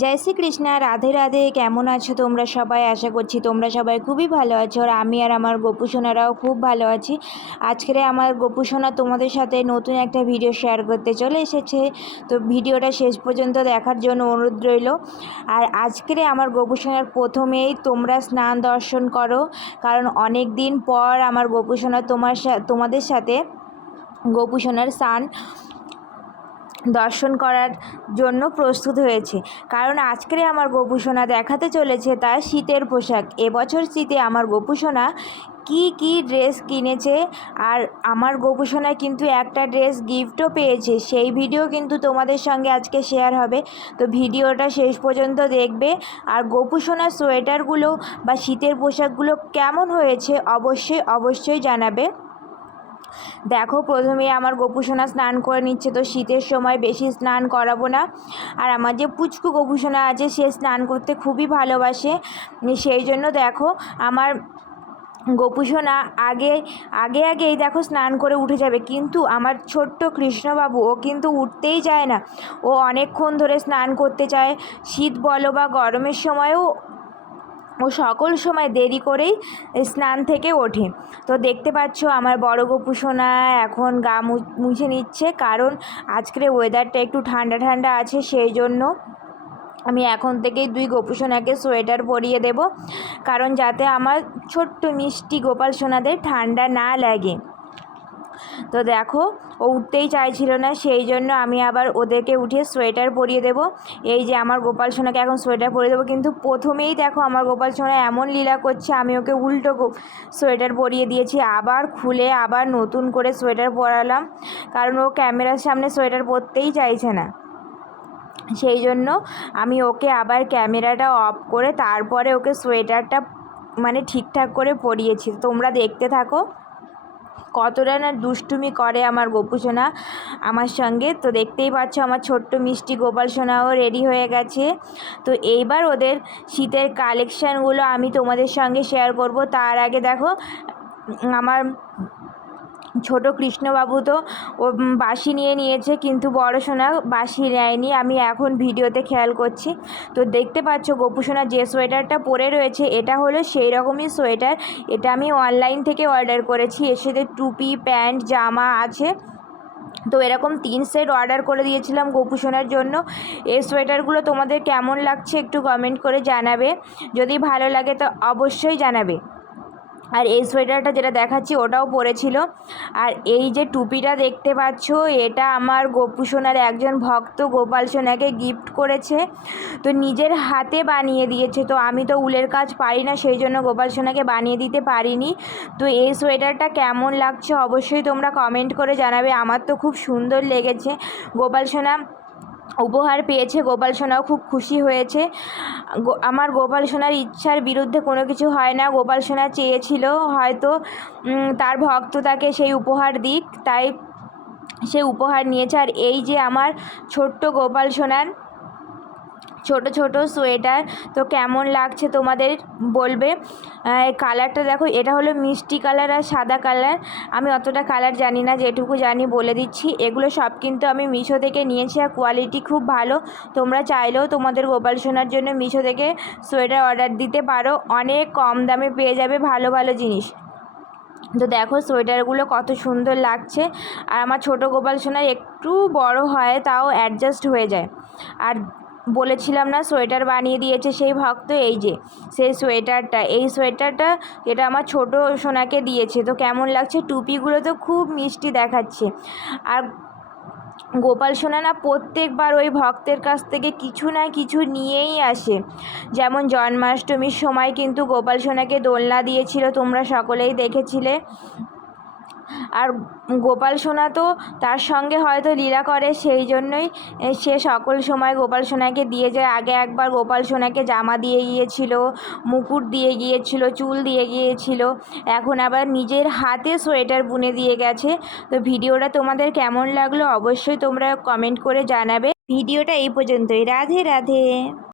জয় শ্রীকৃষ্ণা, রাধে রাধে। কেমন আছো তোমরা সবাই? আশা করছি তোমরা সবাই খুবই ভালো আছো। আর আমি আর আমার গোপু সোনারাও খুব ভালো আছি। আজকের আমার গোপু সোনা তোমাদের সাথে নতুন একটা ভিডিও শেয়ার করতে চলে এসেছে। তো ভিডিওটা শেষ পর্যন্ত দেখার জন্য অনুরোধ রইল। আর আজকের আমার গোপু সোনার প্রথমেই তোমরা স্নান দর্শন করো। কারণ অনেক দিন পর আমার গোপু সোনা তোমার তোমাদের সাথে গোপু সোনার স্নান দর্শন করার জন্য প্রস্তুত হয়েছে। কারণ আজকের আমার গোপুসোনা দেখাতে চলেছে তার শীতের পোশাক। এবছর শীতে আমার গোপুসোনা কি কি ড্রেস কিনেছে আর আমার গোপুসোনা কিন্তু একটা ড্রেস গিফটও পেয়েছে। সেই ভিডিও কিন্তু তোমাদের সঙ্গে আজকে শেয়ার হবে। তো ভিডিওটা শেষ পর্যন্ত দেখবে। আর গোপুসোনার সোয়েটারগুলো বা শীতের পোশাকগুলো কেমন হয়েছে অবশ্যই অবশ্যই জানাবে। দেখো, প্রথমে আমার গোপুসোনা স্নান করে নিচ্ছে, তো শীতের সময় বেশি স্নান করাবো না। আর আমার যে পুচকু গোপুসোনা আছে, সে স্নান করতে খুবই ভালোবাসে। সেই জন্য দেখো, আমার গোপুসোনা আগে আগে, আগেই দেখো স্নান করে উঠে যাবে। কিন্তু আমার ছোট্ট কৃষ্ণবাবু, ও কিন্তু উঠতেই চায় না। ও অনেকক্ষণ ধরে স্নান করতে চায়। শীত বলো বা গরমের সময়ও ও সকল সময় দেরি করেই স্নান থেকে ওঠে। তো দেখতে পাচ্ছ আমার বড় গপু সোনা এখন গা মুছে নিচ্ছে, কারণ আজকের ওয়েদারটা একটু ঠান্ডা ঠান্ডা আছে, সেই জন্য আমি এখন থেকেই দুই গোপু সোনাকে সোয়েটার পরিয়ে দেব, কারণ যাতে আমার ছোট্ট মিষ্টি গোপাল সোনাদের ঠান্ডা না লাগে। তো দেখো, ও উঠতেই চাইছিল না, সেই জন্য আমি আবার ওদেরকে উঠে সোয়েটার পরিয়ে দেবো। এই যে আমার গোপাল সোনাকে এখন সোয়েটার পরিয়ে দেবো, কিন্তু প্রথমেই দেখো আমার গোপাল সোনা এমন লীলা করছে, আমি ওকে উল্টো সোয়েটার পরিয়ে দিয়েছি, আবার খুলে আবার নতুন করে সোয়েটার পরালাম, কারণ ও ক্যামেরার সামনে সোয়েটার পরতেই চাইছে না। সেই জন্য আমি ওকে আবার ক্যামেরাটা অফ করে তারপরে ওকে সোয়েটারটা মানে ঠিকঠাক করে পরিয়েছি। তোমরা দেখতে থাকো। কতটা না দুষ্টুমি করে আমার গোপু সোনা আমার সঙ্গে। তো দেখতেই পাচ্ছ আমার ছোট্ট মিষ্টি গোপাল সোনাও রেডি হয়ে গেছে। তো এইবার ওদের শীতের কালেকশানগুলো আমি তোমাদের সঙ্গে শেয়ার করব। তার আগে দেখো, আমার ছোট কৃষ্ণবাবু তো ও বাঁশি নিয়ে নিয়েছে, কিন্তু বড় সোনা বাঁশি নেয়নি। আমি এখন ভিডিওতে খেয়াল করছি। তো দেখতে পাচ্ছ গোপু সোনা যে সোয়েটারটা পরে রয়েছে, এটা হলো সেই রকমই সোয়েটার। এটা আমি অনলাইন থেকে অর্ডার করেছি। এর সাথে টুপি, প্যান্ট, জামা আছে। তো এরকম তিন সেট অর্ডার করে দিয়েছিলাম গোপু সোনার জন্য। এই সোয়েটারগুলো তোমাদের কেমন লাগছে একটু কমেন্ট করে জানাবে। যদি ভালো লাগে তো অবশ্যই জানাবে। আর এই সোয়েটারটা যেটা দেখাচ্ছি ওটাও পরেছিল। আর এই যে টুপিটা দেখতে পাচ্ছ, এটা আমার গোপু সোনার একজন ভক্ত গোপাল সোনাকে গিফট করেছে। তো নিজের হাতে বানিয়ে দিয়েছে। তো আমি তো উলের কাজ পারি না, সেই জন্য গোপাল সোনাকে বানিয়ে দিতে পারিনি। তো এই সোয়েটারটা কেমন লাগছে অবশ্যই তোমরা কমেন্ট করে জানাবে। আমার তো খুব সুন্দর লেগেছে। গোপাল সোনা উপহার পেয়েছে। গোপাল সোনাও খুব খুশি হয়েছে। আমার গোপাল সোনার ইচ্ছার বিরুদ্ধে কোনো কিছু হয় না। গোপাল সোনা চেয়েছিল হয়তো তার ভক্ত তাকে সেই উপহার দিক। তাই সে উপহার নিয়েছে। আর এই যে আমার ছোট্ট গোপাল সোনার ছোট ছোট সোয়েটার। তো কেমন লাগছে তোমাদের বলবে? কালারটা দেখো, এটা হলো মিষ্টি কালার আর সাদা কালার। আমি অতটা কালার জানি না, যেটুকু জানি বলে দিচ্ছি। এগুলো সব কিন্তু আমি মিশো থেকে নিয়েছি আর কোয়ালিটি খুব ভালো। তোমরা চাইলেও তোমাদের গোপাল সোনার জন্য মিশো থেকে সোয়েটার অর্ডার দিতে পারো। অনেক কম দামে পেয়ে যাবে ভালো ভালো জিনিস। তো দেখো সোয়েটারগুলো কত সুন্দর লাগছে। আর আমার ছোট গোপাল সোনার একটু বড় হয়, তাও অ্যাডজাস্ট হয়ে যায়। আর বলেছিলাম না, সোয়েটার বানিয়ে দিয়েছে সেই ভক্ত এই যে, সেই সোয়েটারটা। এই সোয়েটারটা এটা আমার ছোট সোনাকে দিয়েছে। তো কেমন লাগছে? টুপিগুলো তো খুব মিষ্টি দেখাচ্ছে। আর গোপাল সোনা না প্রত্যেকবার ওই ভক্তের কাছ থেকে কিছু না কিছু নিয়েই আসে। যেমন জন্মাষ্টমীর সময় কিন্তু গোপাল সোনাকে দোলনা দিয়েছিল, তোমরা সকলেই দেখেছিলে। আর গোপাল সোনা তো তার সঙ্গে হয়তো লীলা করে, সেই জন্যই সে সকল সময় গোপাল সোনাকে দিয়ে যায়। আগে একবার গোপাল সোনাকে জামা দিয়ে গিয়েছিল, মুকুট দিয়ে গিয়েছিল, চুল দিয়ে গিয়েছিল। এখন আবার নিজের হাতে সোয়েটার বুনে দিয়ে গেছে। তো ভিডিওটা তোমাদের কেমন লাগল অবশ্যই তোমরা কমেন্ট করে জানাবে। ভিডিওটা এই পর্যন্তই। রাধে রাধে।